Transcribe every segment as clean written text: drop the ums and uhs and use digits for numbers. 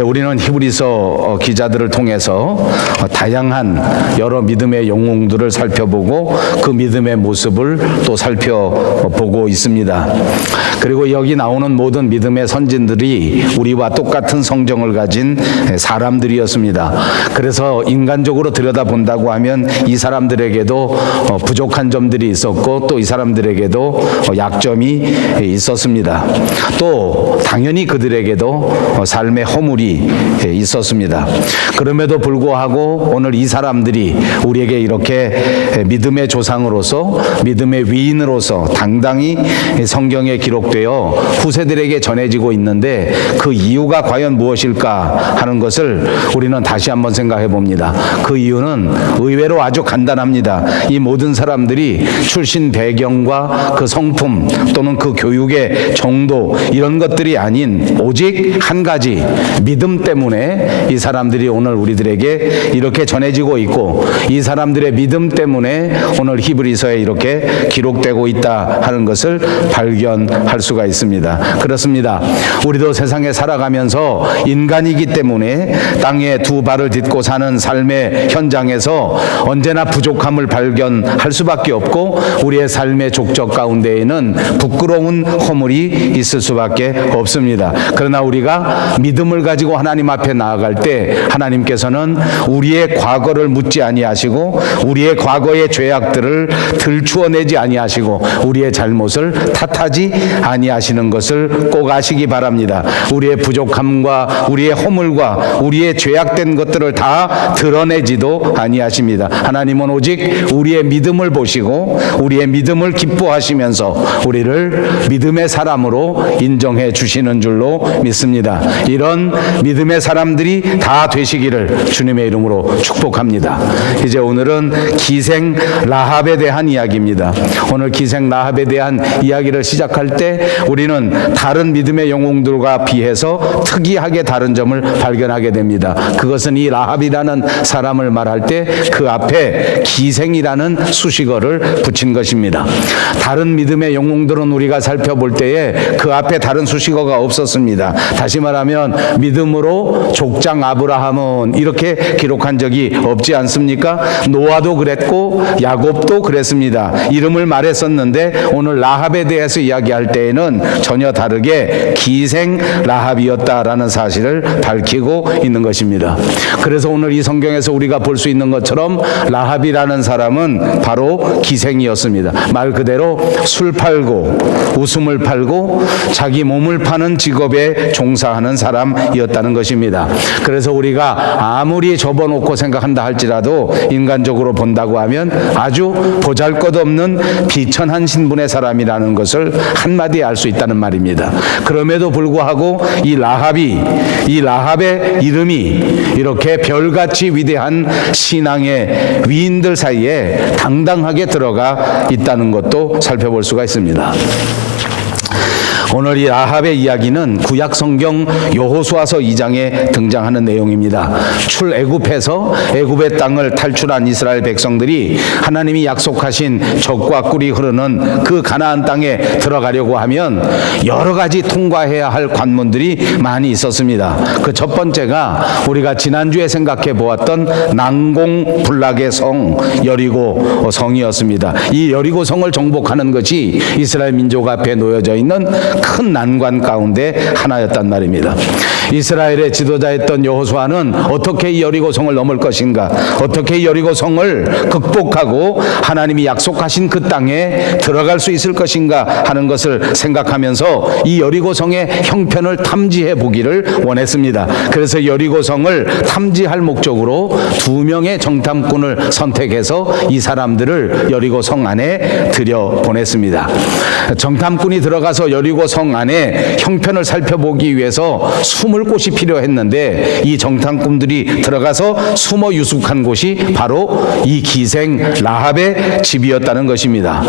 우리는 히브리서 기자들을 통해서 다양한 여러 믿음의 영웅들을 살펴보고 그 믿음의 모습을 또 살펴보고 있습니다. 그리고 여기 나오는 모든 믿음의 선진들이 우리와 똑같은 성정을 가진 사람들이었습니다. 그래서 인간적으로 들여다본다고 하면 이 사람들에게도 부족한 점들이 있었고 또 이 사람들에게도 약점이 있었습니다. 또 당연히 그들에게도 삶의 허물이 있었습니다. 그럼에도 불구하고 오늘 이 사람들이 우리에게 이렇게 믿음의 조상으로서 믿음의 위인으로서 당당히 성경에 기록되어 후세들에게 전해지고 있는데 그 이유가 과연 무엇일까 하는 것을 우리는 다시 한번 생각해 봅니다. 그 이유는 의외로 아주 간단합니다. 이 모든 사람들이 출신 배경과 그 성품 또는 그 교육의 정도 이런 것들이 아닌 오직 한 가지 믿음 때문에 이 사람들이 오늘 우리들에게 이렇게 전해지고 있고 이 사람들의 믿음 때문에 오늘 히브리서에 이렇게 기록되고 있다 하는 것을 발견할 수가 있습니다. 그렇습니다. 우리도 세상에 살아가면서 인간이기 때문에 땅에 두 발을 딛고 사는 삶의 현장에서 언제나 부족함을 발견할 수밖에 없고 우리의 삶의 족적 가운데에는 부끄러운 허물이 있을 수밖에 없습니다. 그러나 우리가 믿음을 가지고 하나님 앞에 나아갈 때 하나님께서는 우리의 과거를 묻지 아니하시고 우리의 과거의 죄악들을 들추어내지 아니하시고 우리의 잘못을 탓하지 아니하시는 것을 꼭 아시기 바랍니다. 우리의 부족함과 우리의 허물과 우리의 죄악된 것들을 다 드러내지도 아니하십니다. 하나님은 오직 우리의 믿음을 보시고 우리의 믿음을 기뻐하시면서 우리를 믿음의 사람으로 인정해 주시는 줄로 믿습니다. 이런 믿음의 사람들이 다 되시기를 주님의 이름으로 축복합니다. 이제 오늘은 기생 라합에 대한 이야기입니다. 오늘 기생 라합에 대한 이야기를 시작할 때 우리는 다른 믿음의 영웅들과 비해서 특이하게 다른 점을 발견하게 됩니다. 그것은 이 라합이라는 사람을 말할 때 그 앞에 기생이라는 수식어를 붙인 것입니다. 다른 믿음의 영웅들은 우리가 살펴볼 때에 그 앞에 다른 수식어가 없었습니다. 다시 말하면 믿음으로 족장 아브라함은 이렇게 기록한 적이 없지 않습니까? 노아도 그랬고 야곱도 그랬습니다. 이름을 말했었는데 오늘 라합에 대해서 이야기할 때에는 전혀 다르게 기생 라합이었다라는 사실을 밝히고 있는 것입니다. 그래서 오늘 이 성경에서 우리가 볼 수 있는 것처럼 라합이라는 사람은 바로 기생이었습니다. 말 그대로 술 팔고 웃음을 팔고 자기 몸을 파는 직업에 종사하는 사람이었다는 것입니다. 그래서 우리가 아무리 접어놓고 생각한다 할지라도 인간적으로 본다고 하면 아주 보잘것없는 비천한 신분의 사람이라는 것을 한마디에 알 수 있다는 말입니다. 그럼에도 불구하고 이 라합의 이름이 이렇게 별같이 위대한 신앙의 위인들 사이에 당당하게 들어가 있다는 것도 살펴볼 수가 있습니다. 오늘 이 라합의 이야기는 구약 성경 여호수아서 2장에 등장하는 내용입니다. 출애굽해서 애굽의 땅을 탈출한 이스라엘 백성들이 하나님이 약속하신 젖과 꿀이 흐르는 그 가나안 땅에 들어가려고 하면 여러 가지 통과해야 할 관문들이 많이 있었습니다. 그 첫 번째가 우리가 지난주에 생각해 보았던 난공불락의 성 여리고 성이었습니다. 이 여리고 성을 정복하는 것이 이스라엘 민족 앞에 놓여져 있는 큰 난관 가운데 하나였단 말입니다. 이스라엘의 지도자였던 여호수아는 어떻게 이 여리고성을 넘을 것인가, 어떻게 이 여리고성을 극복하고 하나님이 약속하신 그 땅에 들어갈 수 있을 것인가 하는 것을 생각하면서 이 여리고성의 형편을 탐지해 보기를 원했습니다. 그래서 여리고성을 탐지할 목적으로 2명의 정탐꾼을 선택해서 이 사람들을 여리고성 안에 들여보냈습니다. 정탐꾼이 들어가서 여리고성 안에 형편을 살펴보기 위해서 숨을 곳이 필요했는데 이 정탐꾼들이 들어가서 숨어 유숙한 곳이 바로 이 기생 라합의 집이었다는 것입니다.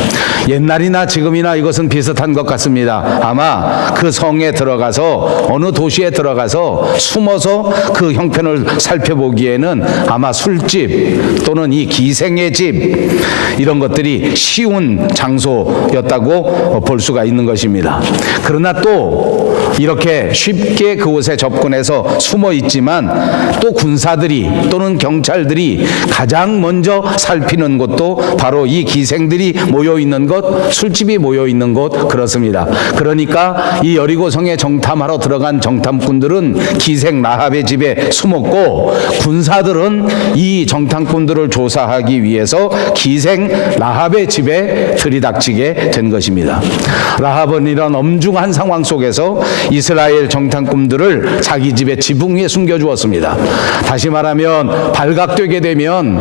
옛날이나 지금이나 이것은 비슷한 것 같습니다. 아마 그 성에 들어가서 어느 도시에 들어가서 숨어서 그 형편을 살펴보기에는 아마 술집 또는 이 기생의 집 이런 것들이 쉬운 장소였다고 볼 수가 있는 것입니다. 그러나 또 이렇게 쉽게 그곳에 접근해서 숨어 있지만 또 군사들이 또는 경찰들이 가장 먼저 살피는 곳도 바로 이 기생들이 모여 있는 곳, 술집이 모여 있는 곳 그렇습니다. 그러니까 이 여리고성에 정탐하러 들어간 정탐꾼들은 기생 라합의 집에 숨었고 군사들은 이 정탐꾼들을 조사하기 위해서 기생 라합의 집에 들이닥치게 된 것입니다. 라합은 이런 엄중한 상황 속에서 이스라엘 정탐꾼들을 자기 집의 지붕 위에 숨겨주었습니다. 다시 말하면 발각되게 되면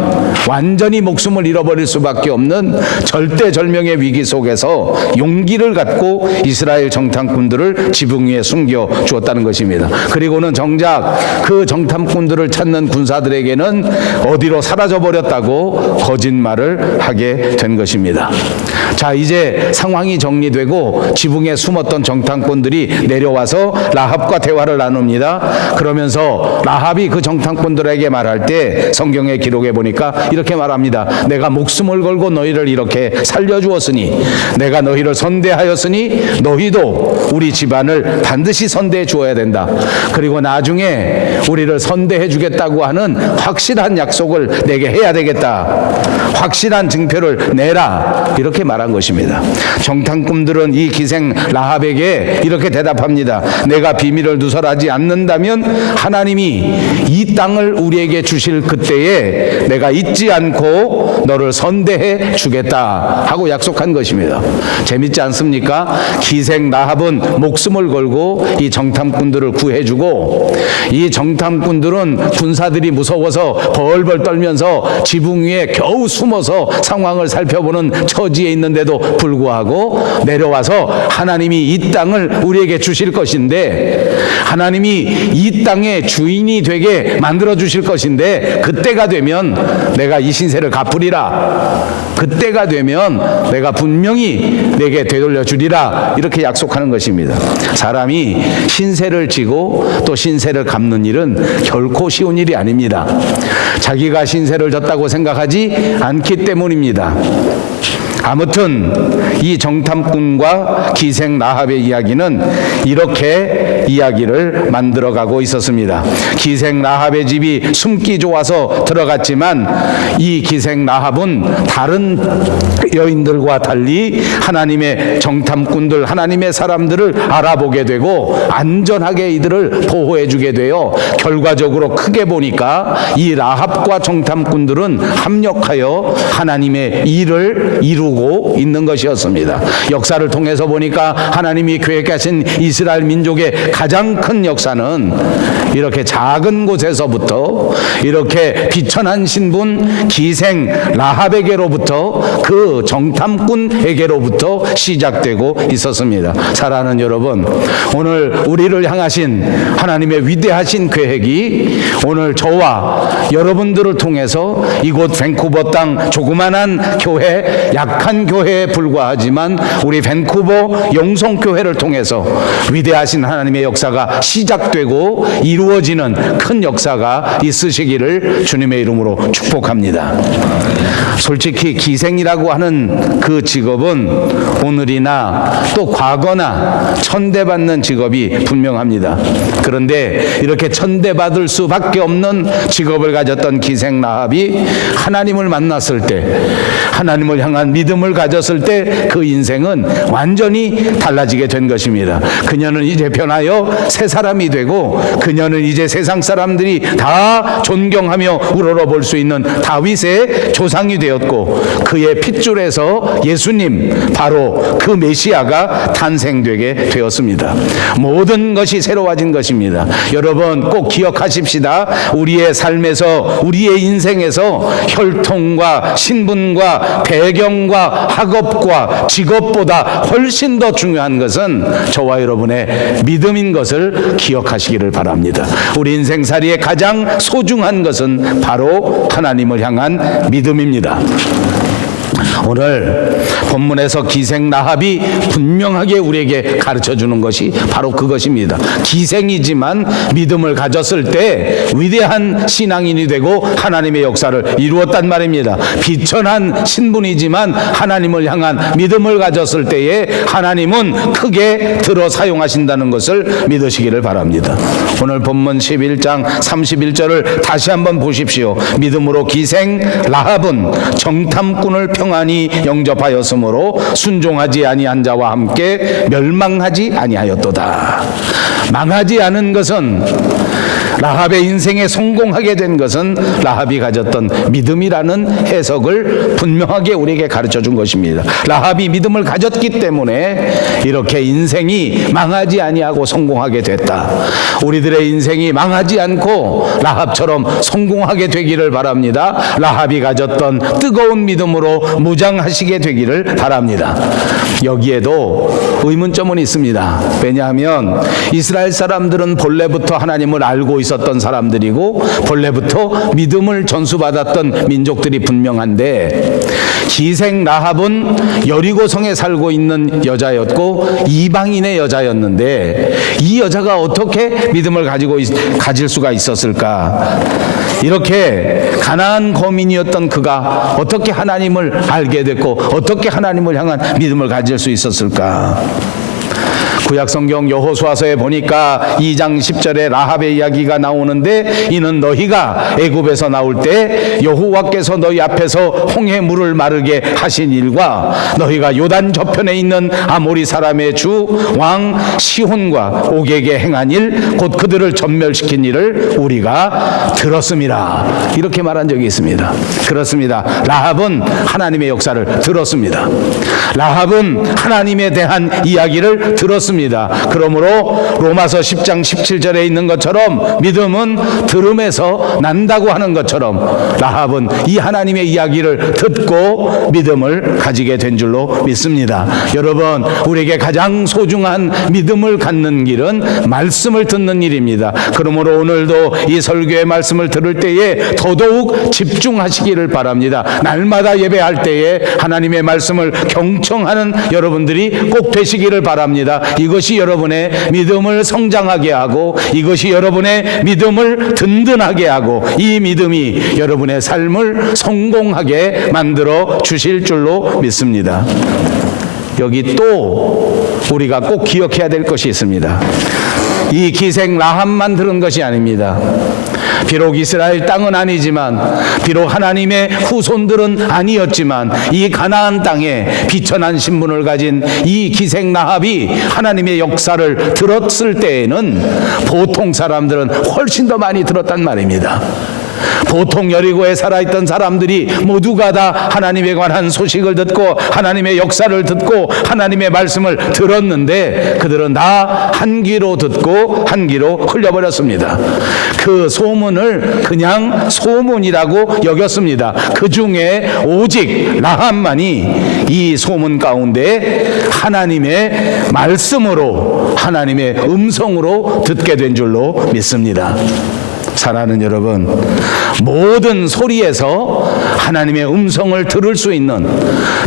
완전히 목숨을 잃어버릴 수밖에 없는 절대절명의 위기 속에서 용기를 갖고 이스라엘 정탐꾼들을 지붕 위에 숨겨주었다는 것입니다. 그리고는 정작 그 정탐꾼들을 찾는 군사들에게는 어디로 사라져버렸다고 거짓말을 하게 된 것입니다. 자, 이제 상황이 정리되고 지붕에 숨었던 정탐꾼들이 내려와서 라합과 대화를 나눕니다. 그러면서 라합이 그 정탐꾼들에게 말할 때 성경의 기록에 보니까 이렇게 말합니다. 내가 목숨을 걸고 너희를 이렇게 살려주었으니 내가 너희를 선대하였으니 너희도 우리 집안을 반드시 선대해 주어야 된다. 그리고 나중에 우리를 선대해 주겠다고 하는 확실한 약속을 내게 해야 되겠다. 확실한 증표를 내라. 이렇게 말한 것입니다. 정탐꾼들은 이 기생 라합에게 이렇게 대답합니다. 내가 비밀을 누설하지 않는다면 하나님이 이 땅을 우리에게 주실 그때에 내가 잊지 않고 너를 선대해 주겠다 하고 약속한 것입니다. 재밌지 않습니까? 기생 라합은 목숨을 걸고 이 정탐꾼들을 구해주고 이 정탐꾼들은 군사들이 무서워서 벌벌 떨면서 지붕 위에 겨우 숨어서 상황을 살펴보는 처지에 있는데도 불구하고 내려와서 하나님이 이 땅을 우리에게 주실 것인데 하나님이 이 땅의 주인이 되게 만들어 주실 것인데 그때가 되면 내가 이 신세를 갚으리라. 그때가 되면 내가 분명히 내게 되돌려 주리라. 이렇게 약속하는 것입니다. 사람이 신세를 지고 또 신세를 갚는 일은 결코 쉬운 일이 아닙니다. 자기가 신세를 졌다고 생각하지 않기 때문입니다. 아무튼 이 정탐꾼과 기생 라합의 이야기는 이렇게 이야기를 만들어가고 있었습니다. 기생 라합의 집이 숨기 좋아서 들어갔지만 이 기생 라합은 다른 여인들과 달리 하나님의 정탐꾼들, 하나님의 사람들을 알아보게 되고 안전하게 이들을 보호해주게 되어 결과적으로 크게 보니까 이 라합과 정탐꾼들은 합력하여 하나님의 일을 이루고 있는 것이었습니다. 역사를 통해서 보니까 하나님이 계획하신 이스라엘 민족의 가장 큰 역사는 이렇게 작은 곳에서부터 이렇게 비천한 신분 기생 라합에게로부터 그 정탐꾼에게로부터 시작되고 있었습니다. 사랑하는 여러분, 오늘 우리를 향하신 하나님의 위대하신 계획이 오늘 저와 여러분들을 통해서 이곳 밴쿠버 땅 조그만한 교회, 약한 교회에 불과하지만 우리 밴쿠버 영성교회를 통해서 위대하신 하나님의 역사가 시작되고 이루어지는 큰 역사가 있으시기를 주님의 이름으로 축복합니다. 솔직히 기생이라고 하는 그 직업은 오늘이나 또 과거나 천대받는 직업이 분명합니다. 그런데 이렇게 천대받을 수밖에 없는 직업을 가졌던 기생 라합이 하나님을 만났을 때, 하나님을 향한 믿음을 가졌을 때 그 인생은 완전히 달라지게 된 것입니다. 그녀는 이제 변하여 새 사람이 되고 그녀는 이제 세상 사람들이 다 존경하며 우러러볼 수 있는 다윗의 조상이 되었고 그의 핏줄에서 예수님, 바로 그 메시아가 탄생되게 되었습니다. 모든 것이 새로워진 것입니다. 여러분 꼭 기억하십시다. 우리의 삶에서, 우리의 인생에서 혈통과 신분과 배경과 학업과 직업보다 훨씬 더 중요한 것은 저와 여러분의 믿음인 것을 기억하시기를 바랍니다. 우리 인생살이의 가장 소중한 것은 바로 하나님을 향한 믿음입니다. 오늘 본문에서 기생 라합이 분명하게 우리에게 가르쳐주는 것이 바로 그것입니다. 기생이지만 믿음을 가졌을 때 위대한 신앙인이 되고 하나님의 역사를 이루었단 말입니다. 비천한 신분이지만 하나님을 향한 믿음을 가졌을 때에 하나님은 크게 들어 사용하신다는 것을 믿으시기를 바랍니다. 오늘 본문 11장 31절을 다시 한번 보십시오. 믿음으로 기생 라합은 정탐꾼을 평안히 영접하였으므로 순종하지 아니한 자와 함께 멸망하지 아니하였도다. 망하지 않은 것은, 라합의 인생에 성공하게 된 것은 라합이 가졌던 믿음이라는 해석을 분명하게 우리에게 가르쳐준 것입니다. 라합이 믿음을 가졌기 때문에 이렇게 인생이 망하지 아니하고 성공하게 됐다. 우리들의 인생이 망하지 않고 라합처럼 성공하게 되기를 바랍니다. 라합이 가졌던 뜨거운 믿음으로 무장하시게 되기를 바랍니다. 여기에도 의문점은 있습니다. 왜냐하면 이스라엘 사람들은 본래부터 하나님을 알고 있었던 사람들이고 본래부터 믿음을 전수받았던 민족들이 분명한데, 기생 라합은 여리고성에 살고 있는 여자였고 이방인의 여자였는데 이 여자가 어떻게 믿음을 가질 수가 있었을까? 이렇게 가나안 거민이었던 그가 어떻게 하나님을 알게 됐고 어떻게 하나님을 향한 믿음을 가질 수 있었을까? 구약성경 여호수아서에 보니까 2장 10절에 라합의 이야기가 나오는데, 이는 너희가 애굽에서 나올 때 여호와께서 너희 앞에서 홍해 물을 마르게 하신 일과 너희가 요단 저편에 있는 아모리 사람의 주 왕 시혼과 옥에게 행한 일, 곧 그들을 전멸시킨 일을 우리가 들었음이라. 이렇게 말한 적이 있습니다. 그렇습니다. 라합은 하나님의 역사를 들었습니다. 라합은 하나님에 대한 이야기를 들었습니다. 그러므로 로마서 10장 17절에 있는 것처럼 믿음은 들음에서 난다고 하는 것처럼 라합은 이 하나님의 이야기를 듣고 믿음을 가지게 된 줄로 믿습니다. 여러분, 우리에게 가장 소중한 믿음을 갖는 길은 말씀을 듣는 일입니다. 그러므로 오늘도 이 설교의 말씀을 들을 때에 더더욱 집중하시기를 바랍니다. 날마다 예배할 때에 하나님의 말씀을 경청하는 여러분들이 꼭 되시기를 바랍니다. 이것이 여러분의 믿음을 성장하게 하고, 이것이 여러분의 믿음을 든든하게 하고, 이 믿음이 여러분의 삶을 성공하게 만들어 주실 줄로 믿습니다. 여기 또 우리가 꼭 기억해야 될 것이 있습니다. 이 기생 라합만 들은 것이 아닙니다. 비록 이스라엘 땅은 아니지만, 비록 하나님의 후손들은 아니었지만, 이 가나안 땅에 비천한 신분을 가진 이 기생 라합이 하나님의 역사를 들었을 때에는 보통 사람들은 훨씬 더 많이 들었단 말입니다. 보통 여리고에 살아있던 사람들이 모두가 다 하나님에 관한 소식을 듣고 하나님의 역사를 듣고 하나님의 말씀을 들었는데 그들은 다 한 귀로 듣고 한 귀로 흘려버렸습니다. 그 소문을 그냥 소문이라고 여겼습니다. 그 중에 오직 라합만이 이 소문 가운데 하나님의 말씀으로, 하나님의 음성으로 듣게 된 줄로 믿습니다. 사랑하는 여러분, 모든 소리에서 하나님의 음성을 들을 수 있는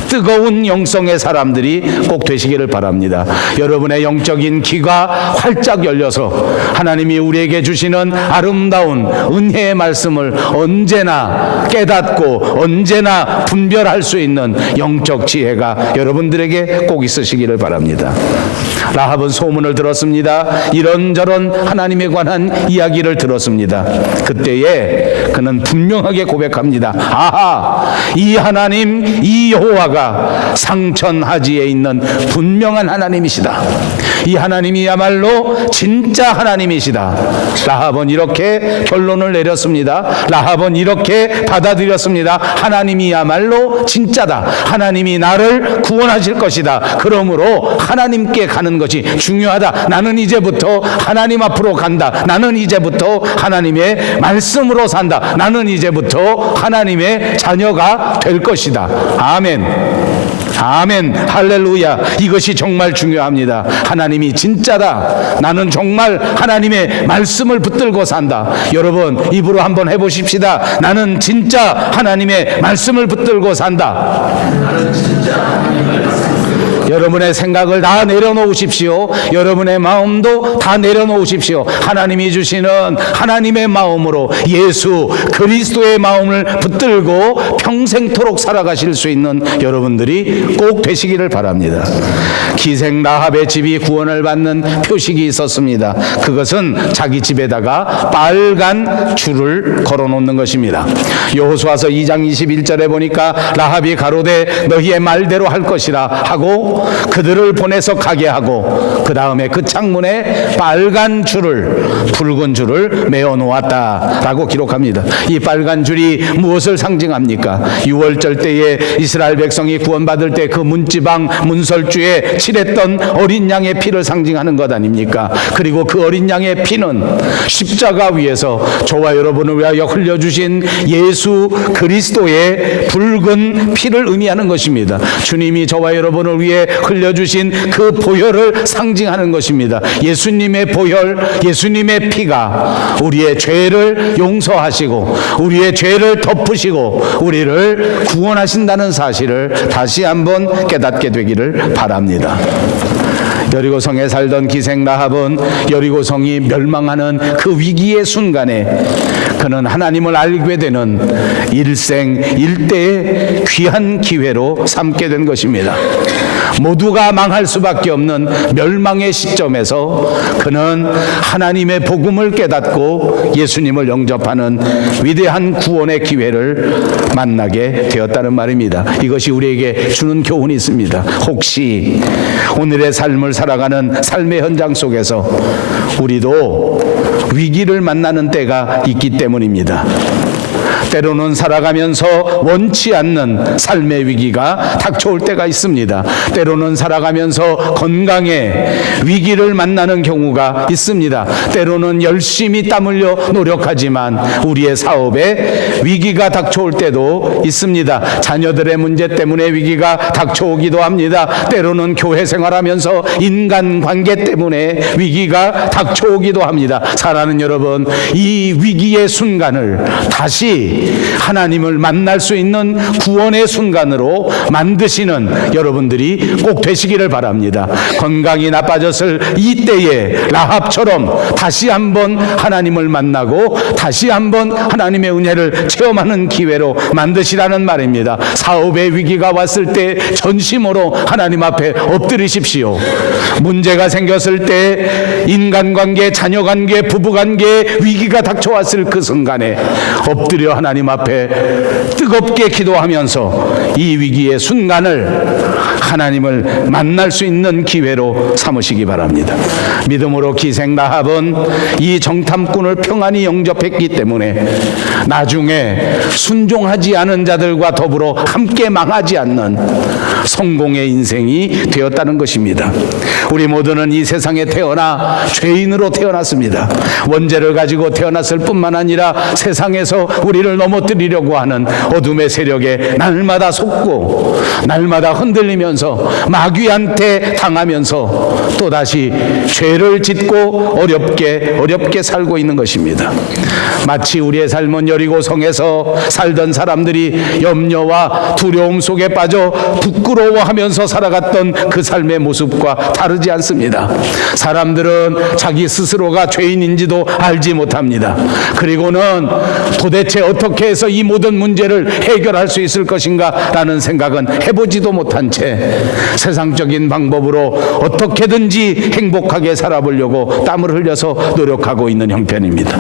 뜨거운 영성의 사람들이 꼭 되시기를 바랍니다. 여러분의 영적인 귀가 활짝 열려서 하나님이 우리에게 주시는 아름다운 은혜의 말씀을 언제나 깨닫고 언제나 분별할 수 있는 영적 지혜가 여러분들에게 꼭 있으시기를 바랍니다. 라합은 소문을 들었습니다. 이런저런 하나님에 관한 이야기를 들었습니다. 그때에 그는 분명하게 고백합니다. 아하, 이 하나님, 이 여호와가 상천하지에 있는 분명한 하나님이시다. 이 하나님이야말로 진짜 하나님이시다. 라합은 이렇게 결론을 내렸습니다. 라합은 이렇게 받아들였습니다. 하나님이야말로 진짜다. 하나님이 나를 구원하실 것이다. 그러므로 하나님께 가는 것이 중요하다. 나는 이제부터 하나님 앞으로 간다. 나는 이제부터 하나님의 말씀으로 산다. 나는 이제부터 하나님의 자녀가 될 것이다. 아멘. 아멘, 할렐루야. 이것이 정말 중요합니다. 하나님이 진짜다. 나는 정말 하나님의 말씀을 붙들고 산다. 여러분, 입으로 한번 해보십시다. 나는 진짜 하나님의 말씀을 붙들고 산다. 나는 진짜 여러분의 생각을 다 내려놓으십시오. 여러분의 마음도 다 내려놓으십시오. 하나님이 주시는 하나님의 마음으로 예수 그리스도의 마음을 붙들고 평생토록 살아가실 수 있는 여러분들이 꼭 되시기를 바랍니다. 기생 라합의 집이 구원을 받는 표식이 있었습니다. 그것은 자기 집에다가 빨간 줄을 걸어놓는 것입니다. 여호수아서 2장 21절에 보니까 라합이 가로되 너희의 말대로 할 것이라 하고 그들을 보내서 가게 하고 그 다음에 그 창문에 빨간 줄을, 붉은 줄을 메어 놓았다라고 기록합니다. 이 빨간 줄이 무엇을 상징합니까? 유월절 때에 이스라엘 백성이 구원받을 때 그 문지방 문설주에 칠했던 어린 양의 피를 상징하는 것 아닙니까? 그리고 그 어린 양의 피는 십자가 위에서 저와 여러분을 위하여 흘려주신 예수 그리스도의 붉은 피를 의미하는 것입니다. 주님이 저와 여러분을 위해 흘려주신 그 보혈을 상징하는 것입니다. 예수님의 보혈, 예수님의 피가 우리의 죄를 용서하시고 우리의 죄를 덮으시고 우리를 구원하신다는 사실을 다시 한번 깨닫게 되기를 바랍니다. 여리고성에 살던 기생 라합은 여리고성이 멸망하는 그 위기의 순간에 그는 하나님을 알게 되는 일생일대의 귀한 기회로 삼게 된 것입니다. 모두가 망할 수밖에 없는 멸망의 시점에서 그는 하나님의 복음을 깨닫고 예수님을 영접하는 위대한 구원의 기회를 만나게 되었다는 말입니다. 이것이 우리에게 주는 교훈이 있습니다. 혹시 오늘의 삶을 살아가는 삶의 현장 속에서 우리도 위기를 만나는 때가 있기 때문입니다. 때로는 살아가면서 원치 않는 삶의 위기가 닥쳐올 때가 있습니다. 때로는 살아가면서 건강에 위기를 만나는 경우가 있습니다. 때로는 열심히 땀 흘려 노력하지만 우리의 사업에 위기가 닥쳐올 때도 있습니다. 자녀들의 문제 때문에 위기가 닥쳐오기도 합니다. 때로는 교회 생활하면서 인간관계 때문에 위기가 닥쳐오기도 합니다. 사랑하는 여러분, 이 위기의 순간을 다시 하나님을 만날 수 있는 구원의 순간으로 만드시는 여러분들이 꼭 되시기를 바랍니다. 건강이 나빠졌을 이때에 라합처럼 다시 한번 하나님을 만나고 다시 한번 하나님의 은혜를 체험하는 기회로 만드시라는 말입니다. 사업의 위기가 왔을 때 전심으로 하나님 앞에 엎드리십시오. 문제가 생겼을 때 인간관계, 자녀관계, 부부관계 위기가 닥쳐왔을 그 순간에 엎드려 하나님 앞에 뜨겁게 기도하면서 이 위기의 순간을 하나님을 만날 수 있는 기회로 삼으시기 바랍니다. 믿음으로 기생 라합은 이 정탐꾼을 평안히 영접했기 때문에 나중에 순종하지 않은 자들과 더불어 함께 망하지 않는 성공의 인생이 되었다는 것입니다. 우리 모두는 이 세상에 태어나 죄인으로 태어났습니다. 원죄를 가지고 태어났을 뿐만 아니라 세상에서 우리를 넘어뜨리려고 하는 어둠의 세력에 날마다 속고 날마다 흔들리면서 마귀한테 당하면서 또다시 죄를 짓고 어렵게 살고 있는 것입니다. 마치 우리의 삶은 여리고성에서 살던 사람들이 염려와 두려움 속에 빠져 부끄러워하면서 살아갔던 그 삶의 모습과 다르지 않습니다. 사람들은 자기 스스로가 죄인인지도 알지 못합니다. 그리고는 도대체 어떻게 해서 이 모든 문제를 해결할 수 있을 것인가 라는 생각은 해보지도 못한 채 세상적인 방법으로 어떻게든지 행복하게 살아보려고 땀을 흘려서 노력하고 있는 형편입니다.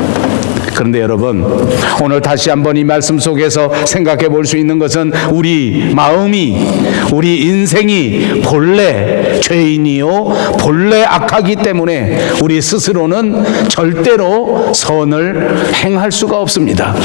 그런데 여러분, 오늘 다시 한번 이 말씀 속에서 생각해 볼 수 있는 것은 우리 마음이, 우리 인생이 본래 죄인이요 본래 악하기 때문에 우리 스스로는 절대로 선을 행할 수가 없습니다.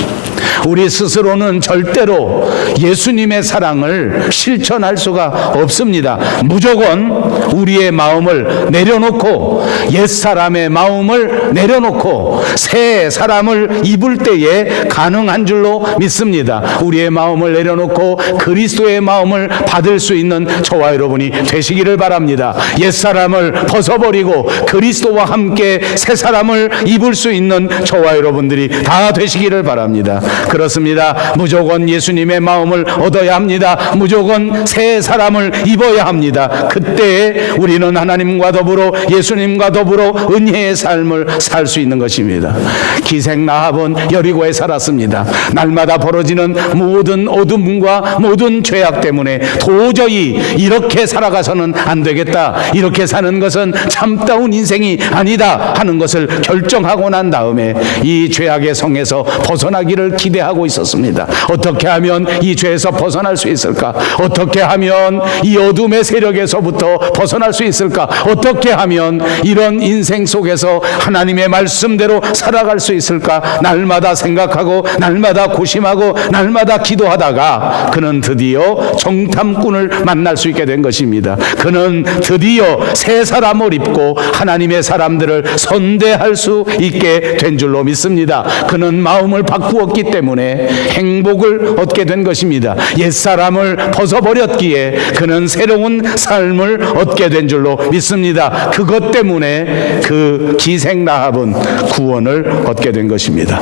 우리 스스로는 절대로 예수님의 사랑을 실천할 수가 없습니다. 무조건 우리의 마음을 내려놓고 옛사람의 마음을 내려놓고 새 사람을 입을 때에 가능한 줄로 믿습니다. 우리의 마음을 내려놓고 그리스도의 마음을 받을 수 있는 저와 여러분이 되시기를 바랍니다. 옛사람을 벗어버리고 그리스도와 함께 새 사람을 입을 수 있는 저와 여러분들이 다 되시기를 바랍니다. 그렇습니다. 무조건 예수님의 마음을 얻어야 합니다. 무조건 새 사람을 입어야 합니다. 그때 우리는 하나님과 더불어 예수님과 더불어 은혜의 삶을 살 수 있는 것입니다. 기생 라합은 여리고에 살았습니다. 날마다 벌어지는 모든 어둠과 모든 죄악 때문에 도저히 이렇게 살아가서는 안 되겠다, 이렇게 사는 것은 참다운 인생이 아니다 하는 것을 결정하고 난 다음에 이 죄악의 성에서 벗어나기를 기대하고 있었습니다. 어떻게 하면 이 죄에서 벗어날 수 있을까? 어떻게 하면 이 어둠의 세력에서부터 벗어날 수 있을까? 어떻게 하면 이런 인생 속에서 하나님의 말씀대로 살아갈 수 있을까? 날마다 생각하고 날마다 고심하고 날마다 기도하다가 그는 드디어 정탐꾼을 만날 수 있게 된 것입니다. 그는 드디어 새 사람을 입고 하나님의 사람들을 선대할 수 있게 된 줄로 믿습니다. 그는 마음을 바꾸었기 때문에 행복을 얻게 된 것입니다. 옛사람을 벗어버렸기에 그는 새로운 삶을 얻게 된 줄로 믿습니다. 그것 때문에 그 기생 라합은 구원을 얻게 된 것입니다.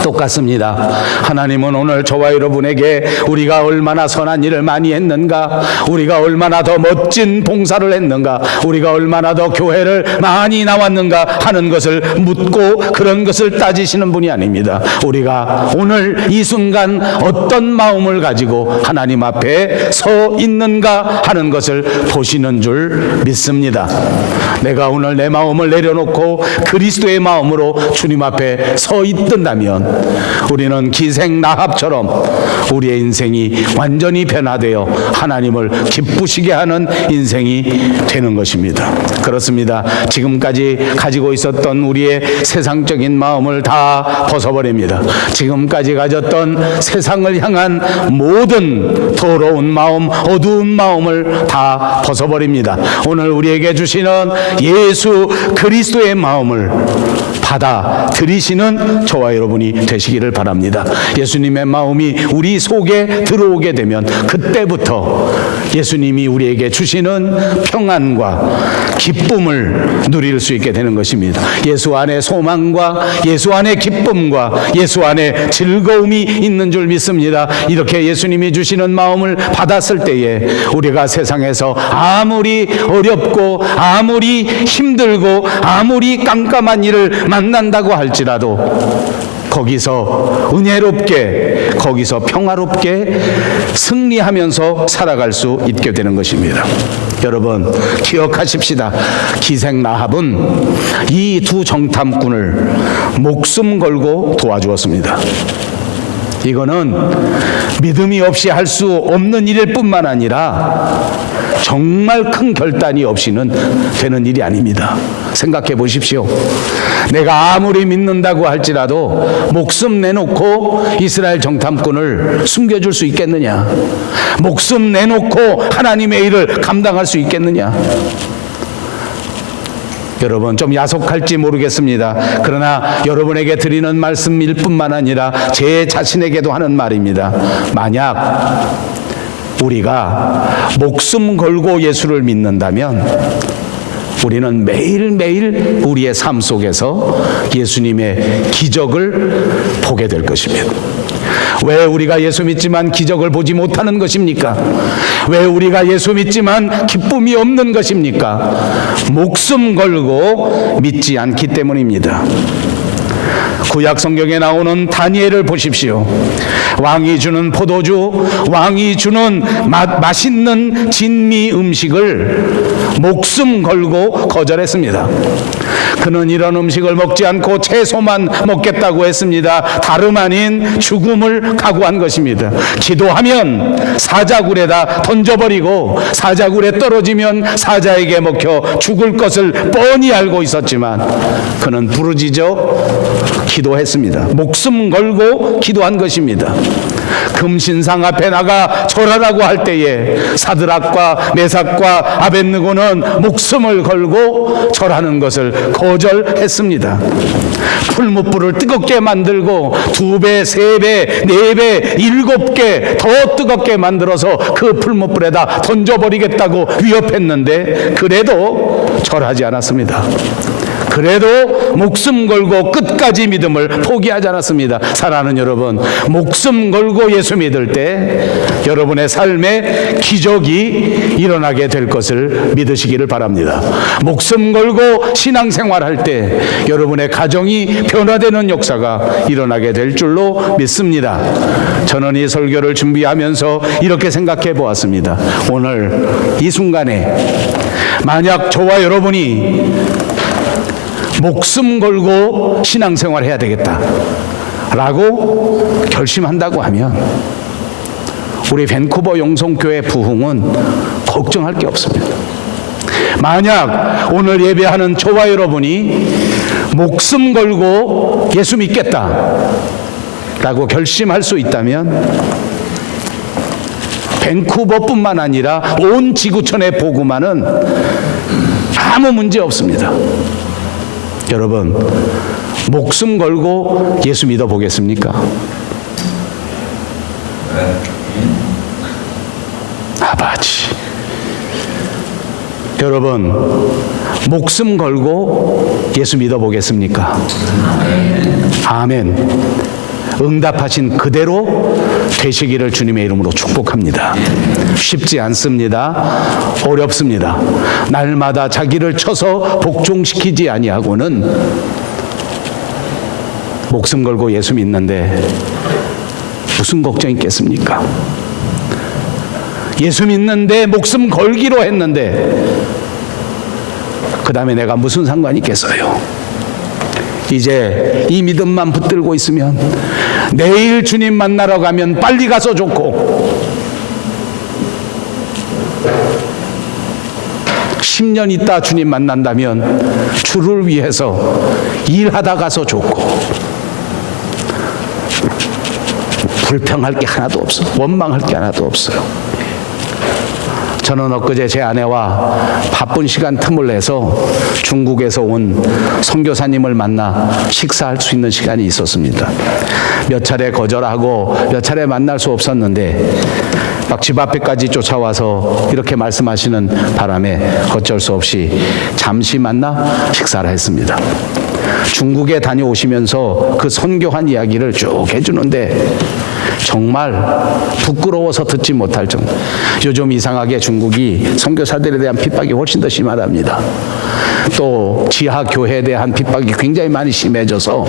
똑같습니다. 하나님은 오늘 저와 여러분에게 우리가 얼마나 선한 일을 많이 했는가, 우리가 얼마나 더 멋진 봉사를 했는가, 우리가 얼마나 더 교회를 많이 나왔는가 하는 것을 묻고 그런 것을 따지시는 분이 아닙니다. 우리가 오늘 이 순간 어떤 마음을 가지고 하나님 앞에 서 있는가 하는 것을 보시는 줄 믿습니다. 내가 오늘 내 마음을 내려놓고 그리스도의 마음으로 주님 앞에 서 있든다면 우리는 기생 라합처럼 우리의 인생이 완전히 변화되어 하나님을 기쁘시게 하는 인생이 되는 것입니다. 그렇습니다. 지금까지 가지고 있었던 우리의 세상적인 마음을 다 벗어버립니다. 지금까지 가졌던 세상을 향한 모든 더러운 마음, 어두운 마음을 다 벗어버립니다. 오늘 우리에게 주시는 예수 그리스도의 마음을 받아들이시는 저와 여러분이 되시기를 바랍니다. 예수님의 마음이 우리 속에 들어오게 되면 그때부터 예수님이 우리에게 주시는 평안과 기쁨을 누릴 수 있게 되는 것입니다. 예수 안에 소망과 예수 안에 기쁨과 예수 안에 즐거움이 있는 줄 믿습니다. 이렇게 예수님이 주시는 마음을 받았을 때에 우리가 세상에서 아무리 어렵고 아무리 힘들고 아무리 깜깜한 일을 만난다고 할지라도 거기서 은혜롭게, 거기서 평화롭게 승리하면서 살아갈 수 있게 되는 것입니다. 여러분 기억하십시다. 기생 라합은 이 두 정탐꾼을 목숨 걸고 도와주었습니다. 이거는 믿음이 없이 할 수 없는 일일 뿐만 아니라 정말 큰 결단이 없이는 되는 일이 아닙니다. 생각해 보십시오. 내가 아무리 믿는다고 할지라도 목숨 내놓고 이스라엘 정탐꾼을 숨겨줄 수 있겠느냐? 목숨 내놓고 하나님의 일을 감당할 수 있겠느냐? 여러분 좀 야속할지 모르겠습니다. 그러나 여러분에게 드리는 말씀일 뿐만 아니라 제 자신에게도 하는 말입니다. 만약 우리가 목숨 걸고 예수를 믿는다면 우리는 매일매일 우리의 삶 속에서 예수님의 기적을 보게 될 것입니다. 왜 우리가 예수 믿지만 기적을 보지 못하는 것입니까? 왜 우리가 예수 믿지만 기쁨이 없는 것입니까? 목숨 걸고 믿지 않기 때문입니다. 구약 성경에 나오는 다니엘을 보십시오. 왕이 주는 포도주, 왕이 주는 맛있는 진미 음식을 목숨 걸고 거절했습니다. 그는 이런 음식을 먹지 않고 채소만 먹겠다고 했습니다. 다름 아닌 죽음을 각오한 것입니다. 기도하면 사자굴에다 던져버리고 사자굴에 떨어지면 사자에게 먹혀 죽을 것을 뻔히 알고 있었지만 그는 부르짖어 기도했습니다. 목숨 걸고 기도한 것입니다. 금신상 앞에 나가 절하라고 할 때에 사드락과 메삭과 아벳느고는 목숨을 걸고 절하는 것을 거절했습니다. 풀무불을 뜨겁게 만들고 2배, 3배, 4배, 7개 더 뜨겁게 만들어서 그 풀무불에다 던져버리겠다고 위협했는데 그래도 절하지 않았습니다. 그래도 목숨 걸고 끝까지 믿음을 포기하지 않았습니다. 사랑하는 여러분, 목숨 걸고 예수 믿을 때 여러분의 삶에 기적이 일어나게 될 것을 믿으시기를 바랍니다. 목숨 걸고 신앙생활할 때 여러분의 가정이 변화되는 역사가 일어나게 될 줄로 믿습니다. 저는 이 설교를 준비하면서 이렇게 생각해 보았습니다. 오늘 이 순간에 만약 저와 여러분이 목숨 걸고 신앙생활 해야 되겠다 라고 결심한다고 하면 우리 밴쿠버 영성교회 부흥은 걱정할 게 없습니다. 만약 오늘 예배하는 저와 여러분이 목숨 걸고 예수 믿겠다 라고 결심할 수 있다면 밴쿠버뿐만 아니라 온 지구촌의 복음화는 아무 문제 없습니다. 여러분, 목숨 걸고 예수 믿어 보겠습니까? 아버지, 여러분 목숨 걸고 예수 믿어 보겠습니까? 아멘. 응답하신 그대로 되시기를 주님의 이름으로 축복합니다. 쉽지 않습니다. 어렵습니다. 날마다 자기를 쳐서 복종시키지 아니하고는 목숨 걸고 예수 믿는데 무슨 걱정이 있겠습니까? 예수 믿는데 목숨 걸기로 했는데 그 다음에 내가 무슨 상관이 있겠어요? 이제 이 믿음만 붙들고 있으면 내일 주님 만나러 가면 빨리 가서 좋고 10년 있다 주님 만난다면 주를 위해서 일하다 가서 좋고 불평할 게 하나도 없어. 원망할 게 하나도 없어요. 저는 엊그제 제 아내와 바쁜 시간 틈을 내서 중국에서 온 선교사님을 만나 식사할 수 있는 시간이 있었습니다. 몇 차례 거절하고 몇 차례 만날 수 없었는데 막 집 앞에까지 쫓아와서 이렇게 말씀하시는 바람에 어쩔 수 없이 잠시 만나 식사를 했습니다. 중국에 다녀오시면서 그 선교한 이야기를 쭉 해주는데 정말 부끄러워서 듣지 못할 정도. 요즘 이상하게 중국이 선교사들에 대한 핍박이 훨씬 더 심하답니다. 또 지하 교회에 대한 핍박이 굉장히 많이 심해져서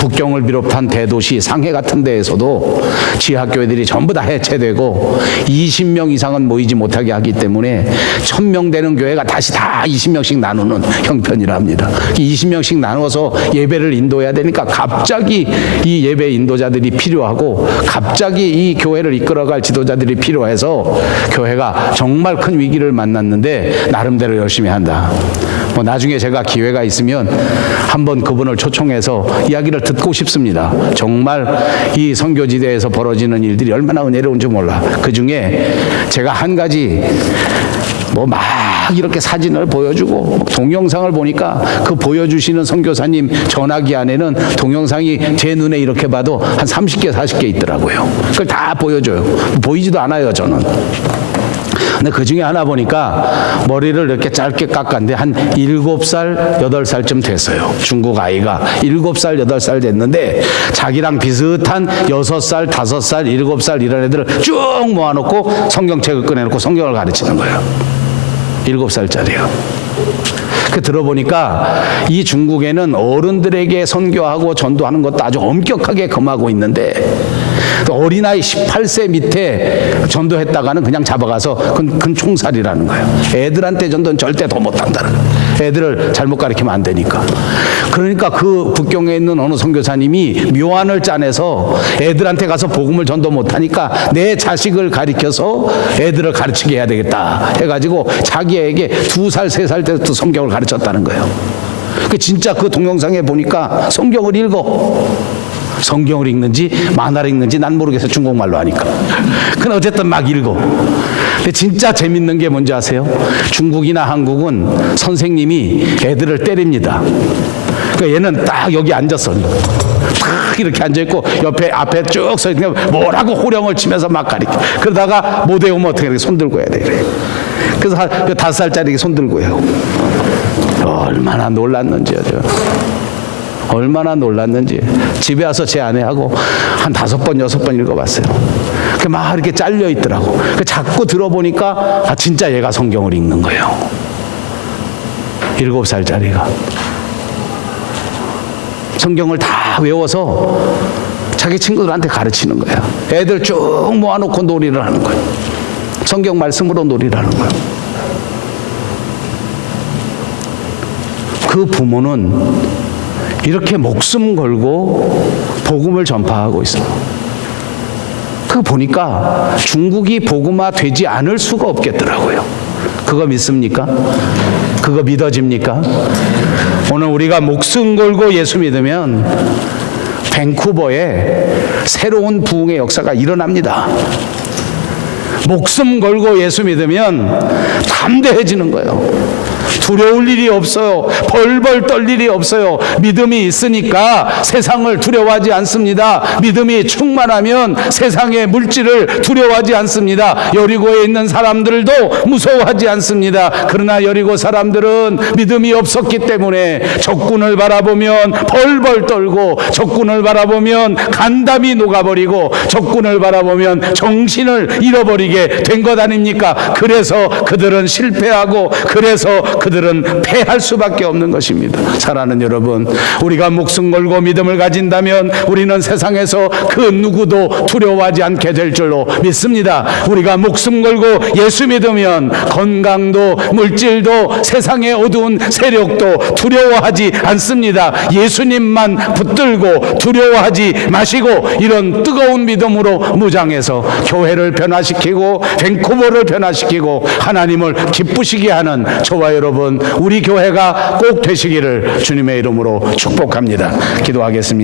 북경을 비롯한 대도시 상해 같은 데에서도 지하 교회들이 전부 다 해체되고 20명 이상은 모이지 못하게 하기 때문에 1000명 되는 교회가 다시 다 20명씩 나누는 형편이랍니다. 20명씩 나눠서 예배를 인도해야 되니까 갑자기 이 예배 인도자들이 필요하고 갑자기 이 교회를 이끌어갈 지도자들이 필요해서 교회가 정말 큰 위기를 만났는데 나름대로 열심히 한다. 뭐 나중에 제가 기회가 있으면 한번 그분을 초청해서 이야기를 듣고 싶습니다. 정말 이 선교지대에서 벌어지는 일들이 얼마나 은혜로운지 몰라. 그중에 제가 한 가지 뭐 막 이렇게 사진을 보여주고 동영상을 보니까 그 보여주시는 선교사님 전화기 안에는 동영상이 제 눈에 이렇게 봐도 한 30개 40개 있더라고요. 그걸 다 보여줘요. 보이지도 않아요 저는. 근데 그 중에 하나 보니까 머리를 이렇게 짧게 깎았는데 한 7살, 8살쯤 됐어요. 중국 아이가 7살, 8살 됐는데 자기랑 비슷한 6살, 5살, 7살 이런 애들을 쭉 모아놓고 성경책을 꺼내놓고 성경을 가르치는 거예요. 7살짜리요. 그 들어보니까 이 중국에는 어른들에게 선교하고 전도하는 것도 아주 엄격하게 금하고 있는데 어린아이 18세 밑에 전도했다가는 그냥 잡아가서 그건 총살이라는 거예요. 애들한테 전도는 절대 더 못한다는 거예요. 애들을 잘못 가르치면 안 되니까. 그러니까 그 북경에 있는 어느 선교사님이 묘안을 짜내서 애들한테 가서 복음을 전도 못하니까 내 자식을 가르쳐서 애들을 가르치게 해야 되겠다 해가지고 자기에게 2살, 3살 때부터 성경을 가르쳤다는 거예요. 진짜 그 동영상에 보니까 성경을 읽어. 성경을 읽는지 만화를 읽는지 난 모르겠어, 중국말로 하니까. 근데 어쨌든 막 읽어. 근데 진짜 재밌는 게 뭔지 아세요? 중국이나 한국은 선생님이 애들을 때립니다. 그러니까 얘는 딱 여기 앉았어. 딱 이렇게 앉아있고 앞에 쭉 서 있는 게 뭐라고 호령을 치면서 막 가르쳐. 그러다가 못 외우면 어떻게 해? 손 들고 해야 돼. 그래. 그래서 5살짜리 손 들고 해요. 얼마나 놀랐는지요. 얼마나 놀랐는지. 집에 와서 제 아내하고 한 5번, 6번 읽어봤어요. 막 이렇게 잘려 있더라고. 자꾸 들어보니까 진짜 얘가 성경을 읽는 거예요. 7살짜리가. 성경을 다 외워서 자기 친구들한테 가르치는 거야. 애들 쭉 모아놓고 놀이를 하는 거예요. 성경 말씀으로 놀이를 하는 거예요. 그 부모는 이렇게 목숨 걸고 복음을 전파하고 있어요. 그거 보니까 중국이 복음화 되지 않을 수가 없겠더라고요. 그거 믿습니까? 그거 믿어집니까? 오늘 우리가 목숨 걸고 예수 믿으면 밴쿠버에 새로운 부흥의 역사가 일어납니다. 목숨 걸고 예수 믿으면 담대해지는 거예요. 두려울 일이 없어요. 벌벌 떨 일이 없어요. 믿음이 있으니까 세상을 두려워하지 않습니다. 믿음이 충만하면 세상의 물질을 두려워하지 않습니다. 여리고에 있는 사람들도 무서워하지 않습니다. 그러나 여리고 사람들은 믿음이 없었기 때문에 적군을 바라보면 벌벌 떨고, 적군을 바라보면 간담이 녹아버리고, 적군을 바라보면 정신을 잃어버리게 된 것 아닙니까? 그래서 그들은 실패하고, 그래서 그들은 패할 수밖에 없는 것입니다. 사랑하는 여러분, 우리가 목숨 걸고 믿음을 가진다면 우리는 세상에서 그 누구도 두려워하지 않게 될 줄로 믿습니다. 우리가 목숨 걸고 예수 믿으면 건강도 물질도 세상의 어두운 세력도 두려워하지 않습니다. 예수님만 붙들고 두려워하지 마시고 이런 뜨거운 믿음으로 무장해서 교회를 변화시키고 밴쿠버를 변화시키고 하나님을 기쁘시게 하는 저와 여러분, 우리 교회가 꼭 되시기를 주님의 이름으로 축복합니다. 기도하겠습니다.